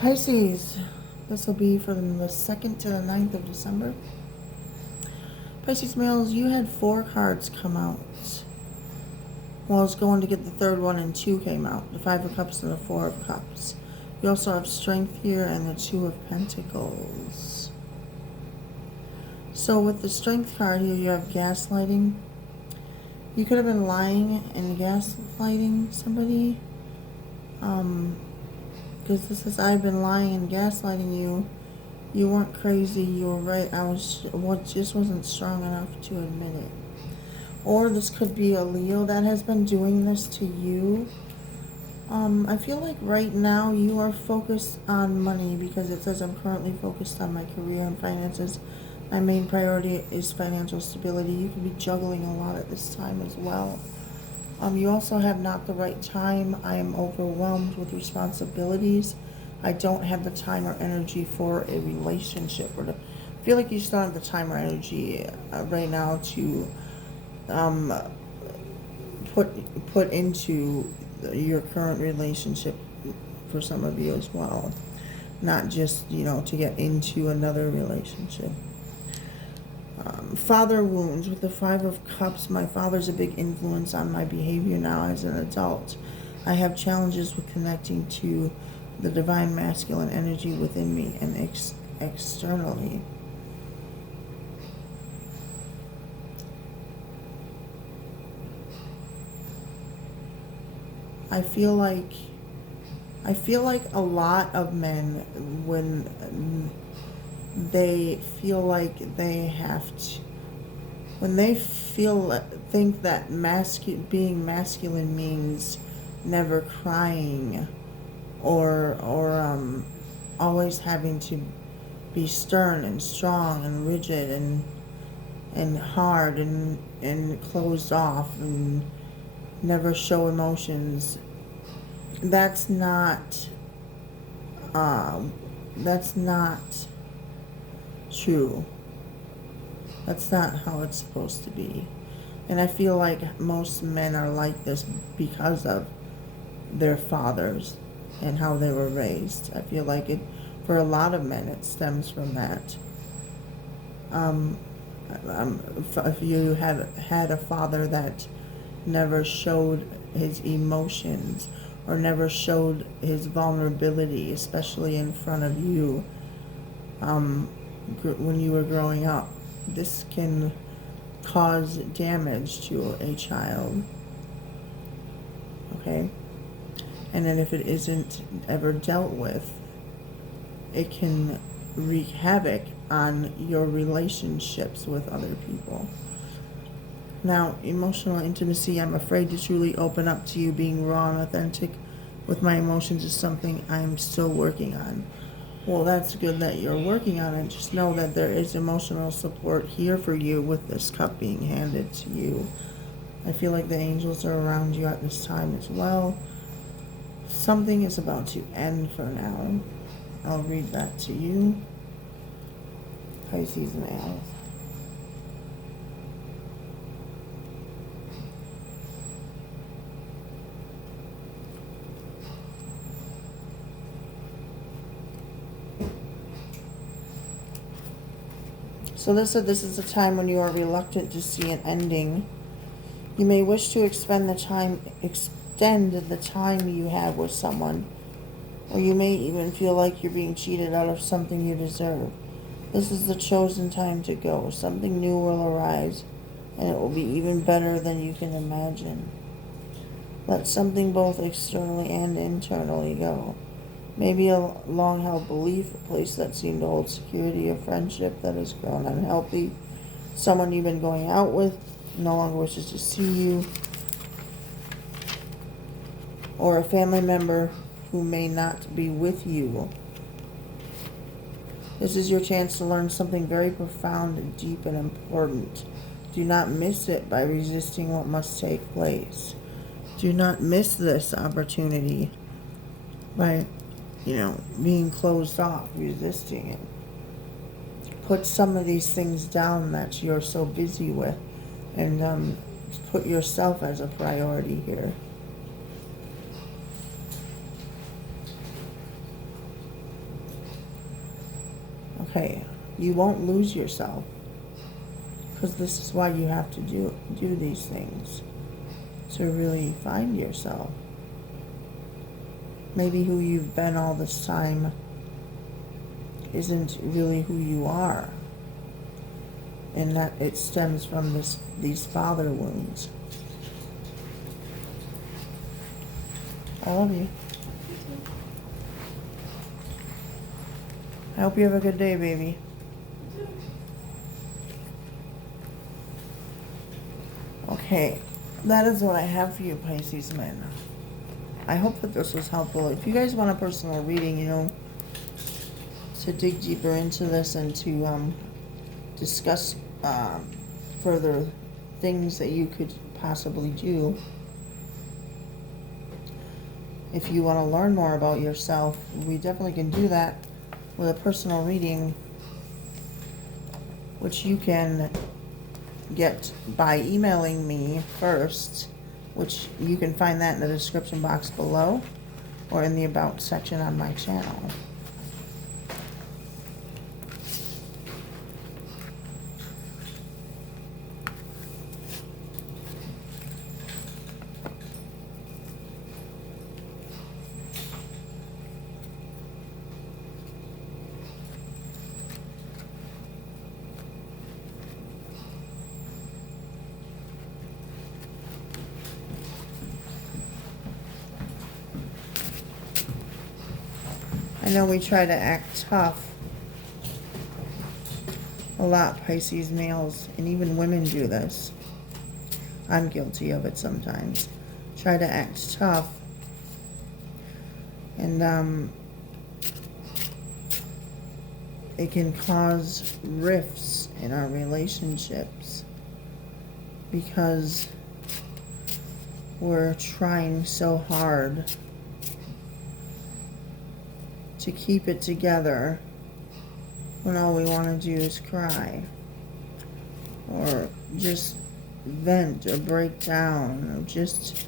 Pisces, this will be from the 2nd to the 9th of December. Pisces males, you had 4 cards come out. Well, I was going to get the third one and 2 came out. The 5 of Cups and the 4 of Cups. You also have Strength here and the 2 of Pentacles. So with the Strength card here, you have gaslighting. You could have been lying and gaslighting somebody. Because this is, I've been lying and gaslighting you. You weren't crazy, you were right. Just wasn't strong enough to admit it. Or this could be a Leo that has been doing this to you. I feel like right now you are focused on money because it says I'm currently focused on my career and finances. My main priority is financial stability. You could be juggling a lot at this time as well. You also have not the right time. I am overwhelmed with responsibilities. I don't have the time or energy for a relationship. I feel like you still have the time or energy right now to put into your current relationship for some of you as well. Not just, to get into another relationship. Father wounds. With the 5 of Cups, my father's a big influence on my behavior now as an adult. I have challenges with connecting to the divine masculine energy within me and externally. I feel like a lot of men, when they feel like they have to, when they think that being masculine means never crying or always having to be stern and strong and rigid and hard and closed off and never show emotions. That's not true. That's not how it's supposed to be. And I feel like most men are like this because of their fathers and how they were raised. I feel like for a lot of men, it stems from that. If you had a father that never showed his emotions or never showed his vulnerability, especially in front of you, when you were growing up, this can cause damage to a child. Okay? And then if it isn't ever dealt with, it can wreak havoc on your relationships with other people. Now, emotional intimacy, I'm afraid to truly open up to you. Being raw and authentic with my emotions is something I'm still working on. Well, that's good that you're working on it. Just know that there is emotional support here for you with this cup being handed to you. I feel like the angels are around you at this time as well. Something is about to end for now. I'll read that to you. Pisces males. So this is a time when you are reluctant to see an ending. You may wish to extend the time you have with someone, or you may even feel like you're being cheated out of something you deserve. This is the chosen time to go. Something new will arise, and it will be even better than you can imagine. Let something both externally and internally go. Maybe a long-held belief, a place that seemed to hold security, a friendship that has grown unhealthy, someone you've been going out with no longer wishes to see you, or a family member who may not be with you. This is your chance to learn something very profound and deep and important. Do not miss it by resisting what must take place. Do not miss this opportunity by being closed off, resisting it. Put some of these things down that you're so busy with, and put yourself as a priority here. okay. You won't lose yourself. Because this is why you have to do these things. To really find yourself. Maybe who you've been all this time isn't really who you are. And that it stems from these father wounds. I love you. I hope you have a good day, baby. Okay, that is what I have for you, Pisces men. I hope that this was helpful. If you guys want a personal reading, to dig deeper into this and to discuss further things that you could possibly do, if you want to learn more about yourself, we definitely can do that with a personal reading, which you can get by emailing me first, which you can find that in the description box below or in the About section on my channel. I know we try to act tough a lot, Pisces males, and even women do this. I'm guilty of it sometimes. Try to act tough. And it can cause rifts in our relationships because we're trying so hard to keep it together when all we want to do is cry or just vent or break down or just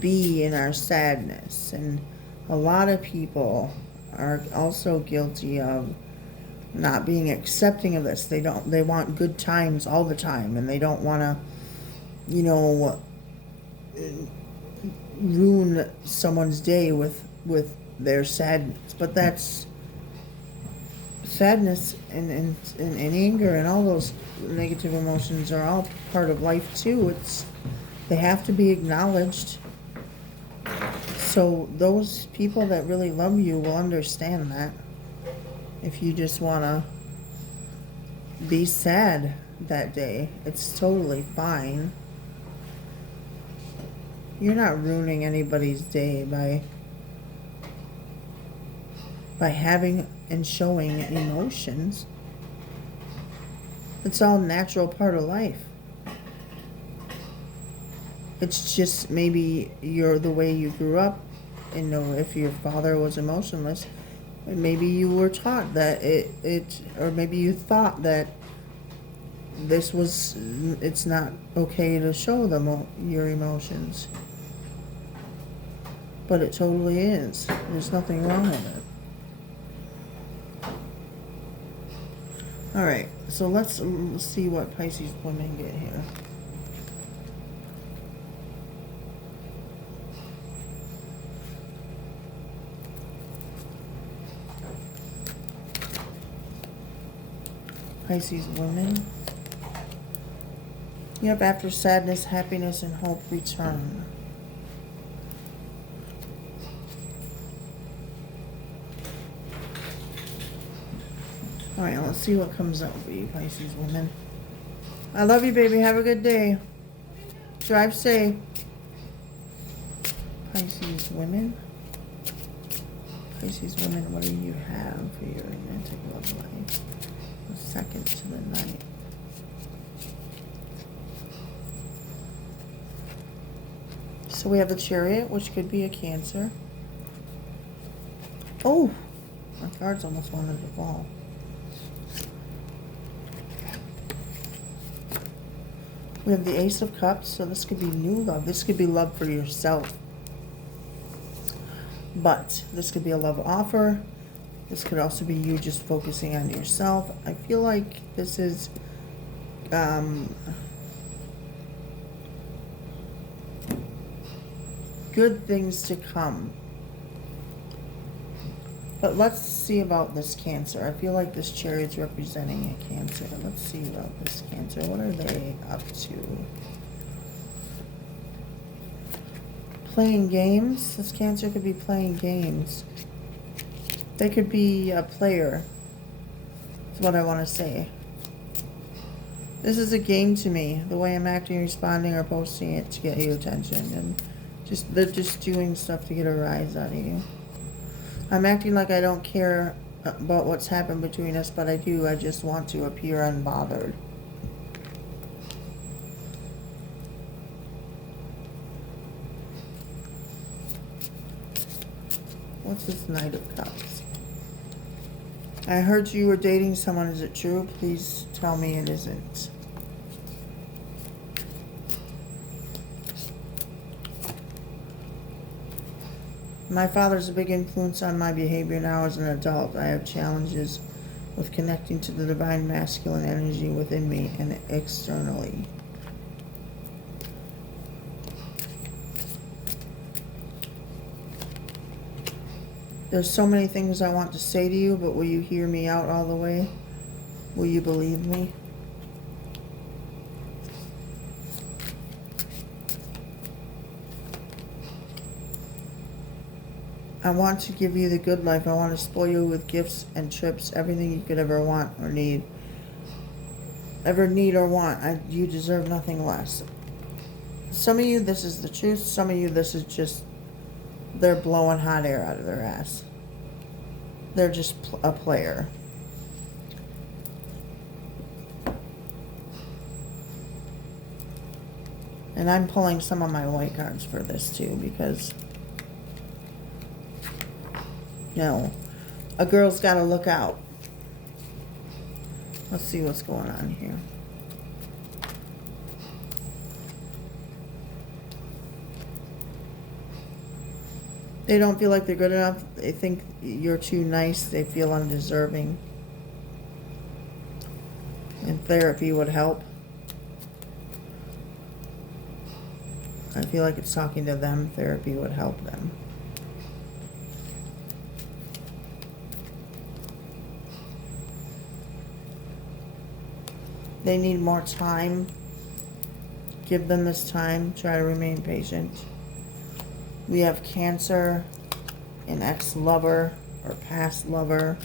be in our sadness. And a lot of people are also guilty of not being accepting of this. They want good times all the time, and they don't want to ruin someone's day with their sadness. But that's sadness and anger and all those negative emotions are all part of life too. They have to be acknowledged. So those people that really love you will understand that. If you just want to be sad that day, it's totally fine. You're not ruining anybody's day by having and showing emotions. It's all natural part of life. It's just maybe you're the way you grew up, and if your father was emotionless, maybe you were taught that or maybe you thought that it's not okay to show them your emotions. But it totally is. There's nothing wrong with it. Alright, so let's see what Pisces women get here. Pisces women. Yep, after sadness, happiness, and hope return. Alright, let's see what comes up for you, Pisces women. I love you, baby. Have a good day. Drive safe. Pisces women. Pisces women, what do you have for your romantic love life? The 2nd to the 9th. So we have the Chariot, which could be a Cancer. Oh, my cards almost wanted to fall. We have the Ace of Cups, so this could be new love. This could be love for yourself. But this could be a love offer. This could also be you just focusing on yourself. I feel like this is good things to come. But let's see about this Cancer. I feel like this Chariot's representing a Cancer. Let's see about this Cancer. What are they up to? Playing games? This Cancer could be playing games. They could be a player. That's what I want to say. This is a game to me. The way I'm acting, responding, or posting it to get you attention. And they're just doing stuff to get a rise out of you. I'm acting like I don't care about what's happened between us, but I do. I just want to appear unbothered. What's this Knight of Cups? I heard you were dating someone. Is it true? Please tell me it isn't. My father's a big influence on my behavior now as an adult. I have challenges with connecting to the divine masculine energy within me and externally. There's so many things I want to say to you, but will you hear me out all the way? Will you believe me? I want to give you the good life. I want to spoil you with gifts and trips, everything you could ever want or need. Ever need or want. You deserve nothing less. Some of you, this is the truth. Some of you, this is just, they're blowing hot air out of their ass. They're just a player. And I'm pulling some of my white cards for this too, because no, a girl's got to look out. Let's see what's going on here. They don't feel like they're good enough. They think you're too nice. They feel undeserving. And therapy would help. I feel like it's talking to them. Therapy would help them. They need more time. Give them this time. Try to remain patient. We have Cancer, an ex-lover or past lover.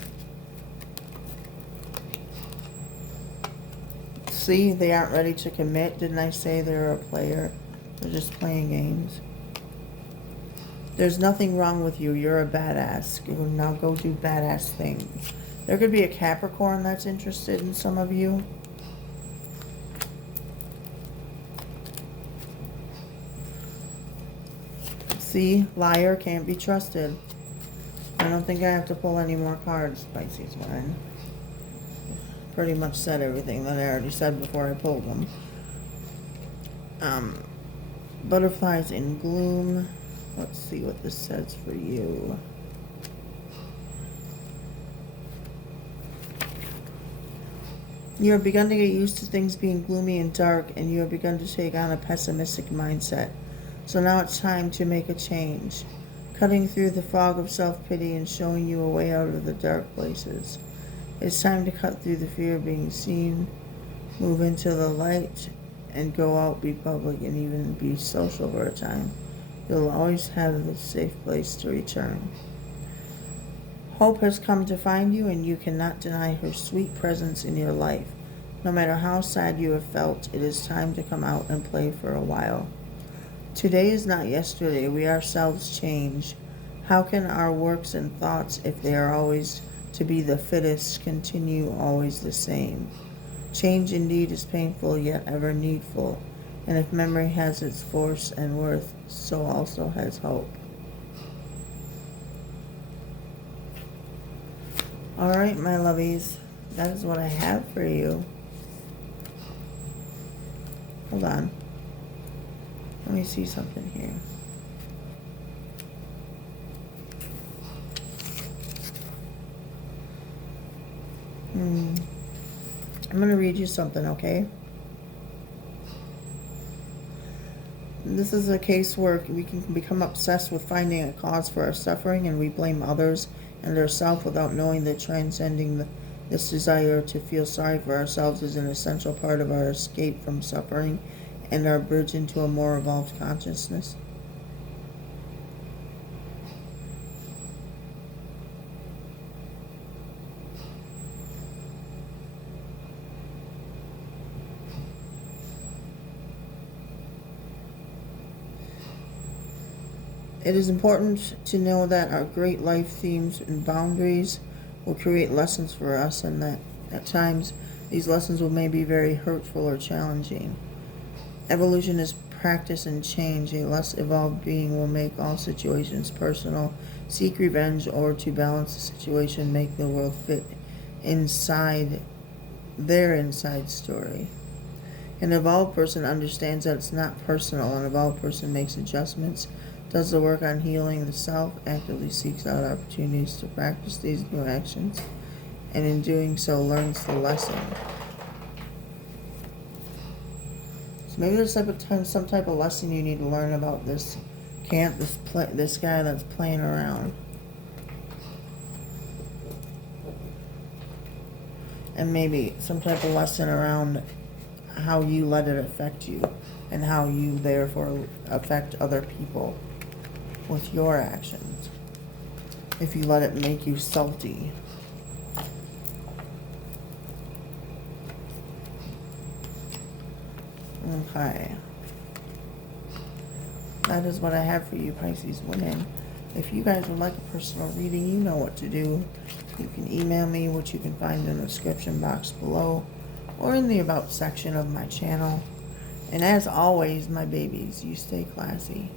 See, they aren't ready to commit. Didn't I say they're a player? They're just playing games. There's nothing wrong with you. You're a badass. Now go do badass things. There could be a Capricorn that's interested in some of you. See, liar, can't be trusted. I don't think I have to pull any more cards, Pisces one. Pretty much said everything that I already said before I pulled them. Butterflies in gloom. Let's see what this says for you. You have begun to get used to things being gloomy and dark, and you have begun to take on a pessimistic mindset. So now it's time to make a change, cutting through the fog of self-pity and showing you a way out of the dark places. It's time to cut through the fear of being seen, move into the light, and go out, be public, and even be social for a time. You'll always have this safe place to return. Hope has come to find you, and you cannot deny her sweet presence in your life. No matter how sad you have felt, it is time to come out and play for a while. Today is not yesterday. We ourselves change. How can our works and thoughts, if they are always to be the fittest, continue always the same? Change indeed is painful, yet ever needful. And if memory has its force and worth, so also has hope. All right, my lovies, that is what I have for you. Hold on. Let me see something here. I'm going to read you something, okay? This is a case where we can become obsessed with finding a cause for our suffering, and we blame others and ourselves without knowing that transcending this desire to feel sorry for ourselves is an essential part of our escape from suffering and our bridge into a more evolved consciousness. It is important to know that our great life themes and boundaries will create lessons for us, and that at times these lessons will may be very hurtful or challenging. Evolution is practice and change. A less evolved being will make all situations personal, seek revenge, or to balance the situation, make the world fit inside their inside story. An evolved person understands that it's not personal. An evolved person makes adjustments, does the work on healing the self, actively seeks out opportunities to practice these new actions, and in doing so learns the lesson. So maybe there's some type of lesson you need to learn about this this guy that's playing around. And maybe some type of lesson around how you let it affect you, and how you therefore affect other people with your actions, if you let it make you salty. Okay. That is what I have for you, Pisces women. If you guys would like a personal reading, you know what to do. You can email me, which you can find in the description box below, or in the About section of my channel. And as always, my babies, you stay classy.